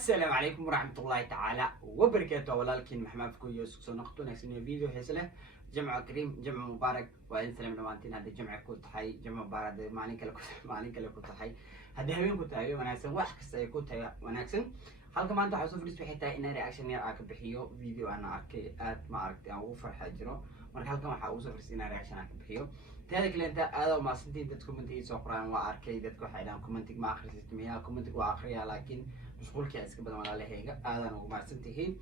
السلام عليكم ورحمة الله تعالى وبركاته. ولكن محمد فكو يوسف سنقطنا سنة فيديو حسنة جمع كريم جمع مبارك وإن سلام نوانتين هذا جمع كوت حي جمع مبارك معنى كلا كوت حي هذا هبين كوت حي وناكسن واحد كسي كوت حي وناكسن حلقة ما أنت حسوف لسه حتى إن رياكشن يراك بحيو فيديو أنا أركي ما أركتي أو فرحة جرو مرة حلقة ما حوصف لسه إن رياكشن أرك بحيو تهذا كل أنت هذا ما سنتين تكومنتي سوقران وأركي تكو حيدان كومنتي ما آخر سيستميها كومنتي وآخرها لكن مشغولك اسك بدن ولا لهيغا aadan ugu maarsantihiin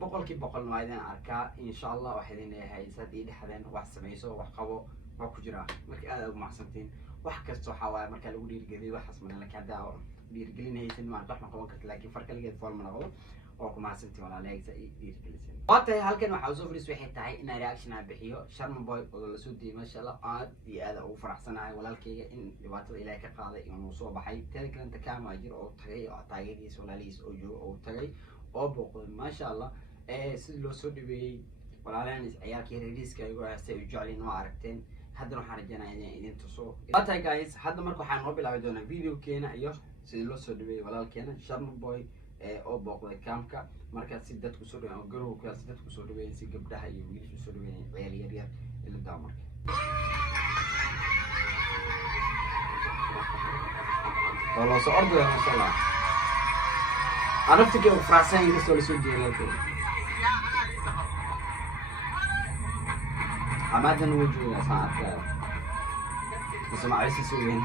boqolkiiba waadan arkaa insha Allah waxa idin leeyahay sadii dhaxdeen wax sameeyso wax qabo wax ku jira markii aad ugu maarsantiin wax kasto waxa waay marka lagu dhiirigeliyo waxaas ma la ka daawo dhiirigelinaysan ma wax ma qaban karto laakiin farqaligeed fool ma noqdo oo ku maarsantiin wala leeysa dhiirigelisan waatay halkan waxa soo fariis waxay tahay in reaction aan bixiyo Sharma Boy oo la soo diiday ma sha Allah aad iyo aad ugu faraxsanahay walaalkayga in dhibaatada Ilaahay ka qaaday inuu soo baxay taan kalanta kaama jiro oo tagay oo taageeriis walaalihiis oo joogo oo tagay oo booqday ma sha Allah sidii loo soo dhibeeyay walaalaan ciyaalkii reeriska ay ugu haystay u jeclin oo aragteen haddana waxaan rajaynayaa inay idin tuso waatay guys hadda marka waxaan noo bilaabi doonaa video keena iyo sidii loo soo dhibeeyay walaalkeena Sharma Boy oo booqday kaamka marka si dadku soo dhaweeyay garowga si dadku soo dhaweeyay si gabdhaha iyo wiilasha soo dhaweeyay ciyal yar ila daamarka والله صعد ما شاء الله عرفت كيف فرنسايين قصوا لسود ديالكم عمادن وجوه ساعات اسمع عيسى سوين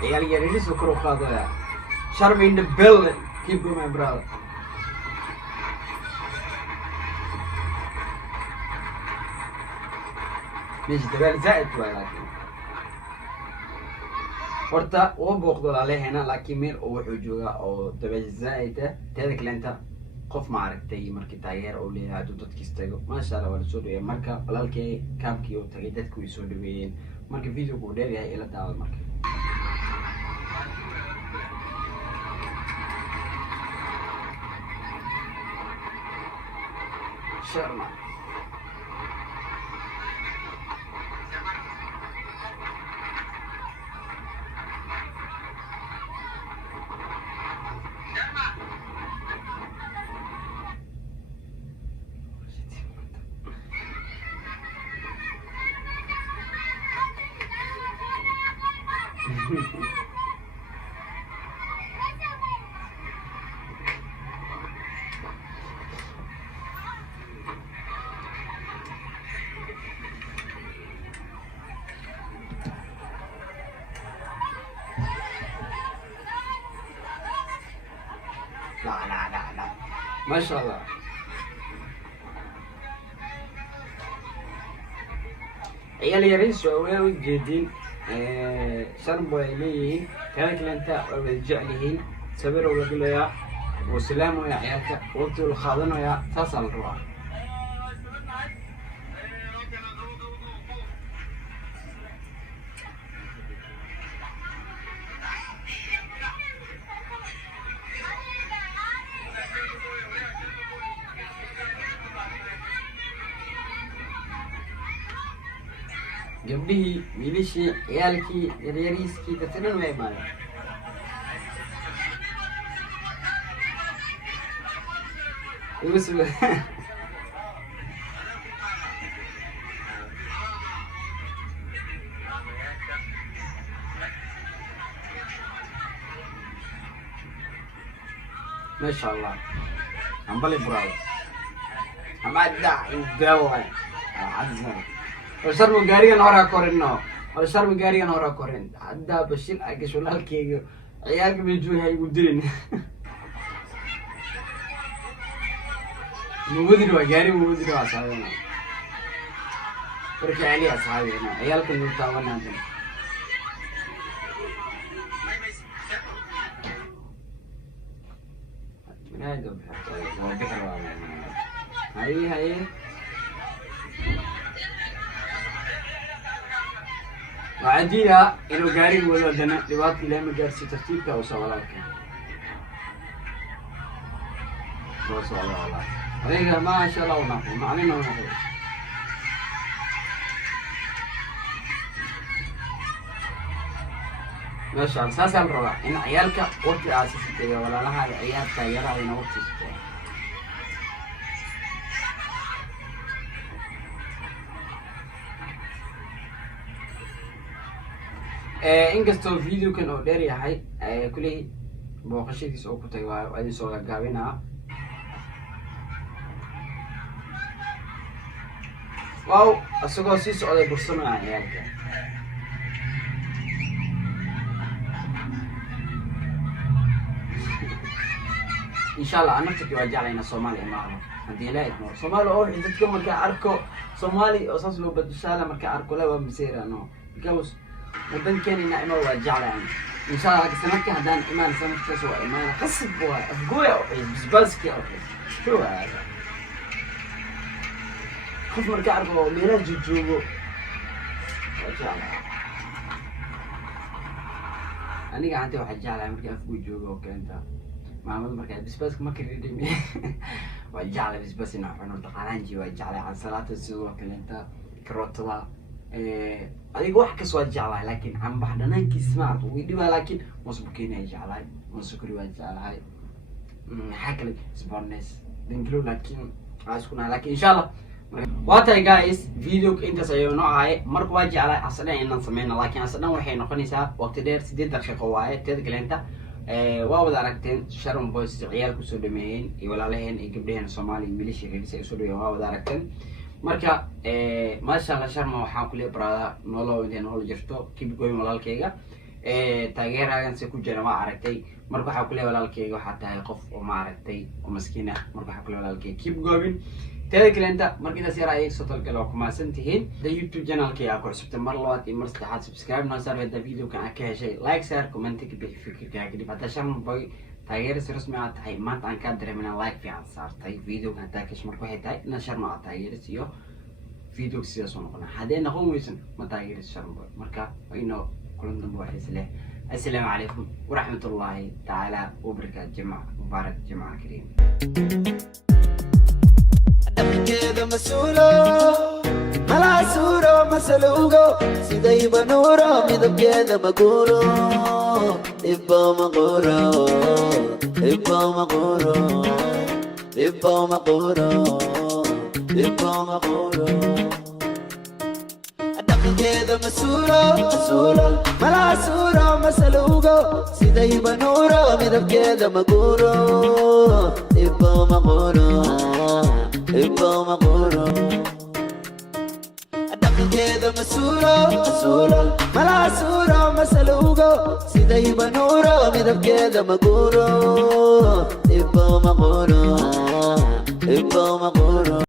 عيال يريد سكروا خاضوا Sharma in the building. Keep going, my brother. ماشي تبالي زائد ولكن horta oo booqdo laleehna laakiin meel oo wuxuu joogaa oo dabay zaayida teeda kalenta qof ma aragtay markii taageer oo leeyahay dadkiis tago ma sha Allah wala soo dhaweeyay marka walaalkay kaabkii oo tagay dadku way soo dhaweeyeen marka video ku dheer yahay ila daawad marka Sharma لا ما شاء الله عيال يريس وين جديد Sharma Boy leeyihiin kala kalanta oo jecelihiin sabir oo la galayaa oo salaam oo ciyaalka waqti uu qaadanayaa taas aan rabaa gabdhihii wiilashii ciyaalkii yaryariiskii dadkan way imaadeen ما شاء الله عمبلي براو حماد دع الدواء عزنا Sharma gaarigan hore korino Sharma gaarigan hore korin hadda bashil ay gasho halkeeyo ciyaalka meejuhay ugu dirin mudiro gaari mudiro asaayana farki ali asaayana ciyaalka nuurta wanaagsan minaydo bixi hay وعديها إنه قارين ولا دنا لبعض كلام جالس ترتيب كوسوالك كوسوالك هذا ما شاء الله ونقول ما علينا ونقول ما شاء الله ساسا الروا إن عيالك وقت أساسي ولا لها عيال تاجرة وين وقت inkastoo videokan oo dheer yahay kuley booqashadiisa oo ku tagay waa idin soo gaabinaa waaw asagoo sii socday bursanaya ciyaalka insha Allah anagtii waa jeclayna Soomaaliya ma aha hadii la idmo Soomaaliya oo dadka marka arko Soomaali oo saas loo badashala marka arko la waa miseerano because ودن كان إنه واجعله إن شاء الله كسمك هدان إيمان سمك تسوى إيمان قصد بوا أفقويا بس بس كي شو هذا خذ مركع ربو ميلا جوجو واجعله أنا قاعد واحد جعله مركع أفقوي جوجو كأنت ما عمل مركع بس ما كريدي واجعله بس إنه عفوا نطقانجي واجعله عن صلاة السوق كأنت كروتلا adiga wax ka soo jeclahay laakiin aan baxdanaanki smart weedii waa laakiin musbukiina ay jeclahay musukuri waa jeclahay xakale sponnes dinglo laakiin askuna laakiin insha Allah waatay guys video inta sayo noocaay marka waa jeclahay asana inaan sameeyno laakiin asana waxay noqonaysaa waqti dheer 8 daqiiqo waaye teed galenta waa wada aragteen Sharon Boys ciyaar ku soo dhameeyeen iyo walaalaheen iyo gabdhaheena Soomaali wiilasha reerisa ay soo dhaweeyeen waa wada aragteen marka ما شاء الله شرم waxaan ku leeyahay nolol inta nolol jirto keep going walaalkayga taageeragan si ku jira ma aragtay marka waxaan ku leeyahay walaalkayga waxa tahay qof oo ma aragtay oo miskiin ah marka waxaan ku leeyahay walaalkayga keep going teeda kalenta marka inta sii raayay soo talgal oo kuma santihiin YouTube channel-kayga ku cusubta mar labaad iyo mar saddexaad subscribe na saar hada video-kan ka heshay like share comment ka bixi fikirkaaga dib hada Sharon Boy taageerada rasmi ah tahay maanta aan ka dareemayna like fiican saartay video-kan taageesh markuu waxay tahay in Sharon ah taageerada iyo video sidaas oo noqona hadee noqon weysan ma taageerada Sharon Boy marka ayno kulan dambe waxay isleeyahay السلام عليكم ورحمة الله تعالى وبركاته جماعة مبارك جماعة كريم كذا مسؤولة ملا سورة مسلوقة سيدي بنورة مذب كذا مقولة إبا مقولة إبا مقولة إبا مقولة إبا مقولة كذا مسؤولة ملا سورة مسلوقة سيدي بنورة مذب كذا مقولة إبا مقولة إبا مقولة كذا مسؤولة ملا سورة مسلوقة سيدي بنورة مذب كذا مقولة إبا مقولة إبا مقولة